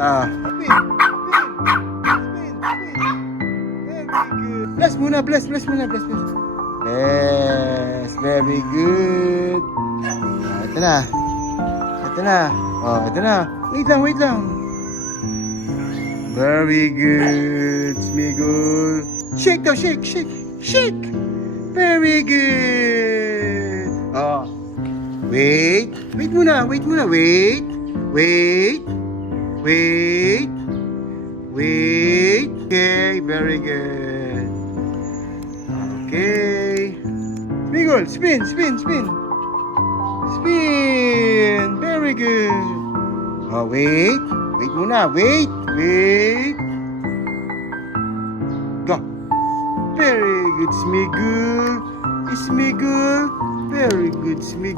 Ah. Spin, spin, spin, spin. Very good. Bless muna, bless muna, bless. Yes, very good. Ah, ito na. Ito na. Oh, ito na. Wait lang. Very good, Smigol. Shake daw, shake. Very good. Oh. Wait muna. Wait. Okay, very good. Okay. Smigol, spin. Very good. Oh, wait muna. Wait. Go. Very good, Smigol. Very good, Smigol.